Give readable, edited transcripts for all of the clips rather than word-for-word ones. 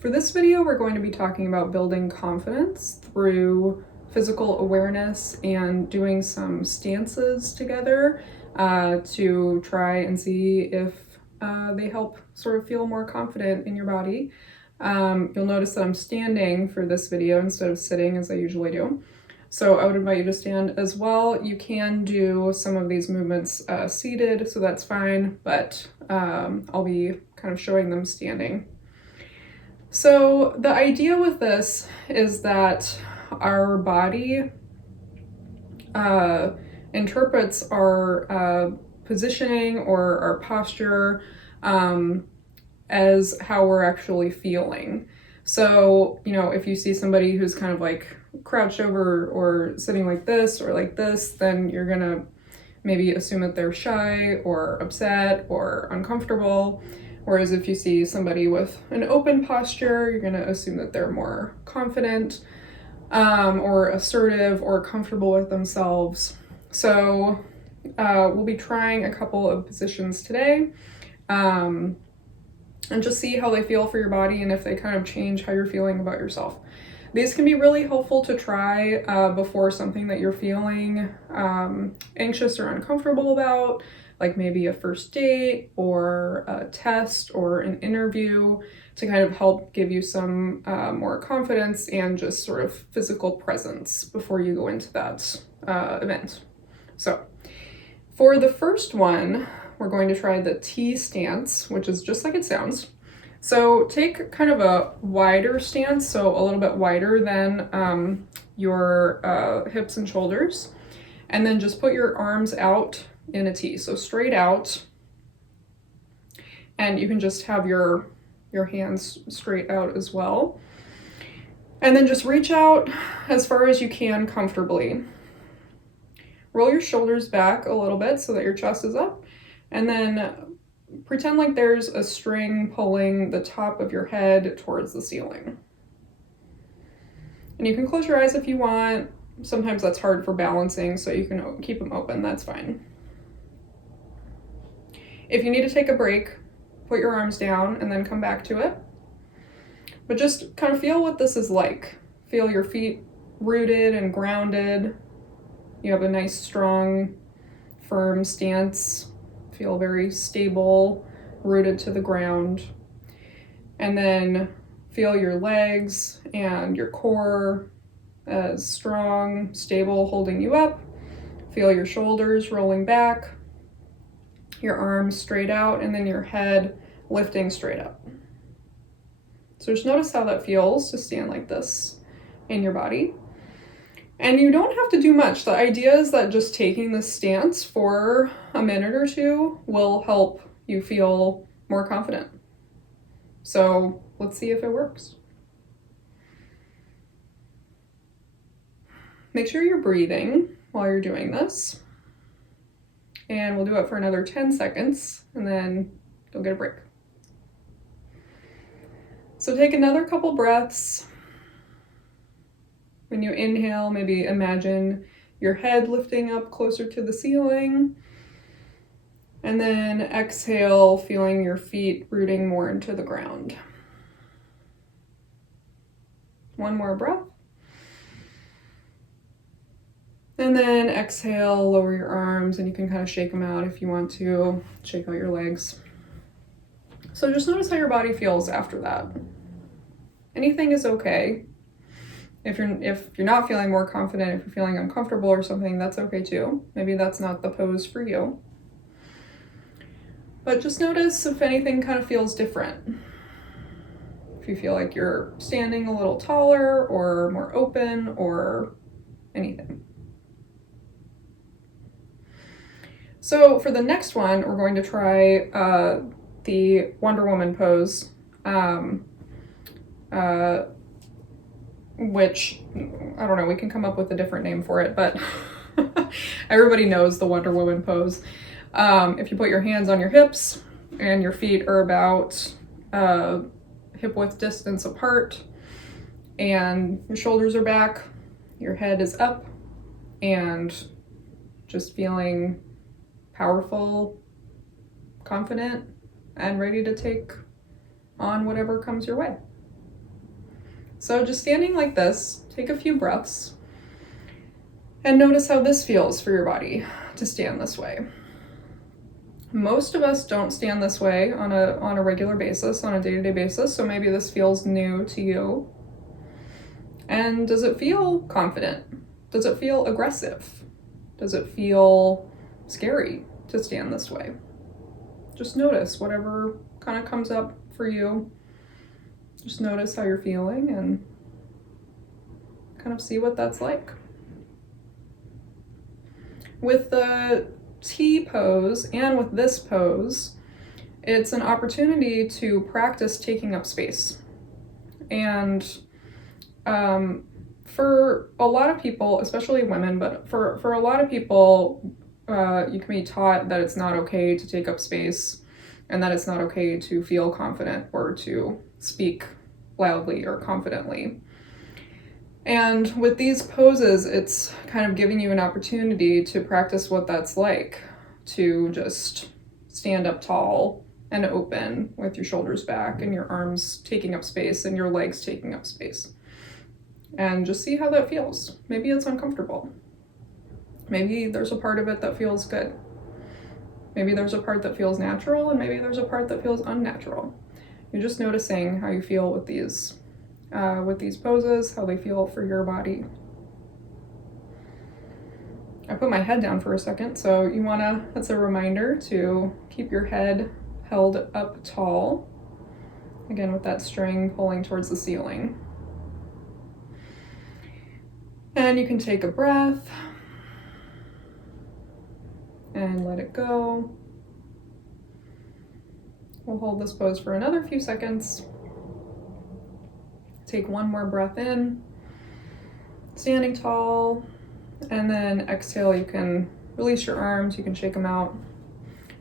For this video, we're going to be talking about building confidence through physical awareness and doing some stances together to try and see if they help sort of feel more confident in your body. You'll notice that I'm standing for this video instead of sitting as I usually do. So I would invite you to stand as well. You can do some of these movements seated, so that's fine, but I'll be kind of showing them standing. So the idea with this is that our body interprets our positioning or our posture as how we're actually feeling. So, if you see somebody who's kind of like crouched over or sitting like this or like this, then you're gonna maybe assume that they're shy or upset or uncomfortable. Whereas if you see somebody with an open posture, you're gonna assume that they're more confident or assertive or comfortable with themselves. So we'll be trying a couple of positions today and just see how they feel for your body and if they kind of change how you're feeling about yourself. These can be really helpful to try before something that you're feeling anxious or uncomfortable about, like maybe a first date or a test or an interview, to kind of help give you some more confidence and just sort of physical presence before you go into that event. So for the first one, we're going to try the T stance, which is just like it sounds. So take kind of a wider stance, so a little bit wider than your hips and shoulders, and then just put your arms out in a T, so straight out, and you can just have your hands straight out as well. And then just reach out as far as you can comfortably. Roll your shoulders back a little bit so that your chest is up, and then pretend like there's a string pulling the top of your head towards the ceiling. And you can close your eyes if you want. Sometimes that's hard for balancing, so you can keep them open, that's fine. If you need to take a break, put your arms down and then come back to it. But just kind of feel what this is like. Feel your feet rooted and grounded. You have a nice, strong, firm stance. Feel very stable, rooted to the ground. And then feel your legs and your core as strong, stable, holding you up. Feel your shoulders rolling back, your arms straight out, and then your head lifting straight up. So just notice how that feels to stand like this in your body. And you don't have to do much. The idea is that just taking this stance for a minute or two will help you feel more confident. So let's see if it works. Make sure you're breathing while you're doing this. And we'll do it for another 10 seconds, and then you'll get a break. So take another couple breaths. When you inhale, maybe imagine your head lifting up closer to the ceiling. And then exhale, feeling your feet rooting more into the ground. One more breath. And then exhale, lower your arms, and you can kind of shake them out if you want to, shake out your legs. So just notice how your body feels after that. Anything is okay. If you're not feeling more confident, if you're feeling uncomfortable or something, that's okay too. Maybe that's not the pose for you. But just notice if anything kind of feels different. If you feel like you're standing a little taller or more open or anything. So for the next one, we're going to try the Wonder Woman pose, which, I don't know, we can come up with a different name for it, but everybody knows the Wonder Woman pose. If you put your hands on your hips and your feet are about hip width distance apart and your shoulders are back, your head is up, and just feeling powerful, confident, and ready to take on whatever comes your way. So just standing like this, take a few breaths and notice how this feels for your body to stand this way. Most of us don't stand this way on a regular basis, on a day-to-day basis, so maybe this feels new to you. And does it feel confident? Does it feel aggressive? Does it feel scary to stand this way? Just notice whatever kind of comes up for you. Just notice how you're feeling and kind of see what that's like. With the T pose and with this pose, it's an opportunity to practice taking up space. And for a lot of people, especially women, but for a lot of people, you can be taught that it's not okay to take up space and that it's not okay to feel confident or to speak loudly or confidently. And with these poses, it's kind of giving you an opportunity to practice what that's like, to just stand up tall and open with your shoulders back and your arms taking up space and your legs taking up space. And just see how that feels. Maybe it's uncomfortable. Maybe there's a part of it that feels good. Maybe there's a part that feels natural, and maybe there's a part that feels unnatural. You're just noticing how you feel with these poses, how they feel for your body. I put my head down for a second, so that's a reminder to keep your head held up tall. Again, with that string pulling towards the ceiling. And you can take a breath and let it go. We'll hold this pose for another few seconds. Take one more breath in, standing tall, and then exhale. You can release your arms, you can shake them out.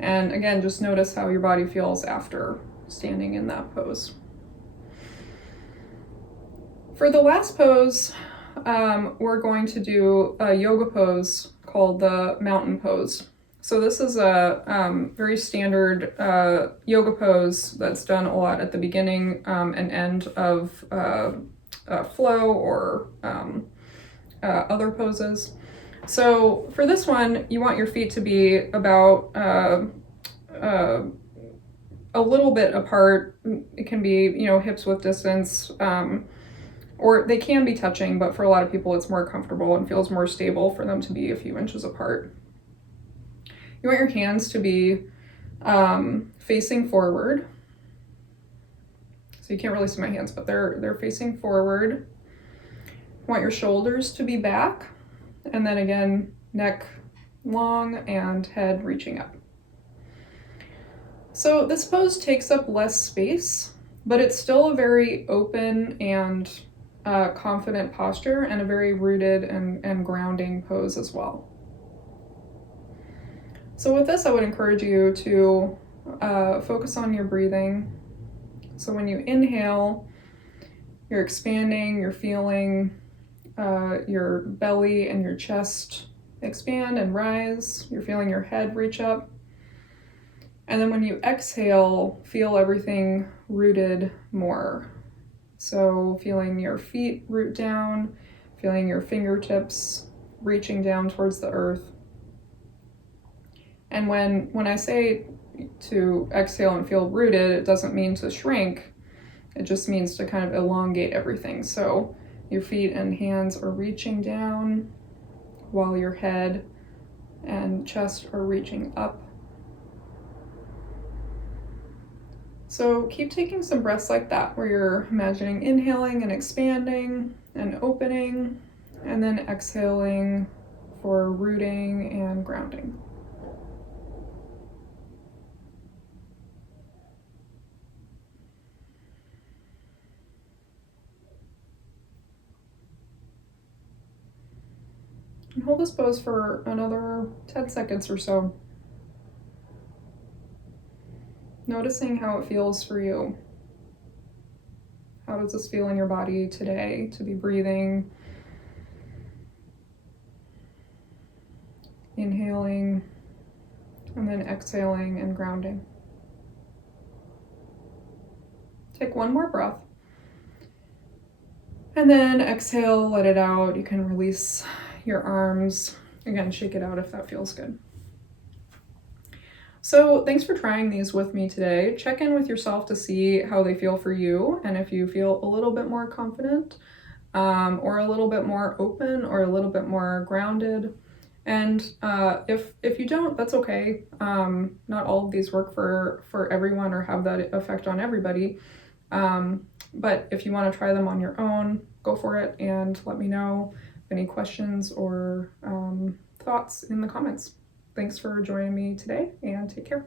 And again, just notice how your body feels after standing in that pose. For the last pose, we're going to do a yoga pose called the mountain pose. So this is a very standard yoga pose that's done a lot at the beginning and end of flow or other poses. So for this one, you want your feet to be about a little bit apart. It can be, hips width distance, or they can be touching, but for a lot of people it's more comfortable and feels more stable for them to be a few inches apart. You want your hands to be facing forward. So you can't really see my hands, but they're facing forward. You want your shoulders to be back, and then again, neck long and head reaching up. So this pose takes up less space, but it's still a very open and confident posture and a very rooted and grounding pose as well. So with this, I would encourage you to focus on your breathing. So when you inhale, you're expanding, you're feeling your belly and your chest expand and rise. You're feeling your head reach up. And then when you exhale, feel everything rooted more. So feeling your feet root down, feeling your fingertips reaching down towards the earth. And when I say to exhale and feel rooted, it doesn't mean to shrink. It just means to kind of elongate everything. So your feet and hands are reaching down while your head and chest are reaching up. So keep taking some breaths like that, where you're imagining inhaling and expanding and opening, and then exhaling for rooting and grounding. And hold this pose for another 10 seconds or so. Noticing how it feels for you. How does this feel in your body today to be breathing, inhaling, and then exhaling and grounding? Take one more breath. And then exhale, let it out. You can release your arms. Again, shake it out if that feels good. So thanks for trying these with me today. Check in with yourself to see how they feel for you, and if you feel a little bit more confident, or a little bit more open, or a little bit more grounded. And if you don't, that's okay. Not all of these work for everyone or have that effect on everybody. But if you want to try them on your own, go for it, and let me know any questions or thoughts in the comments. Thanks for joining me today, and take care.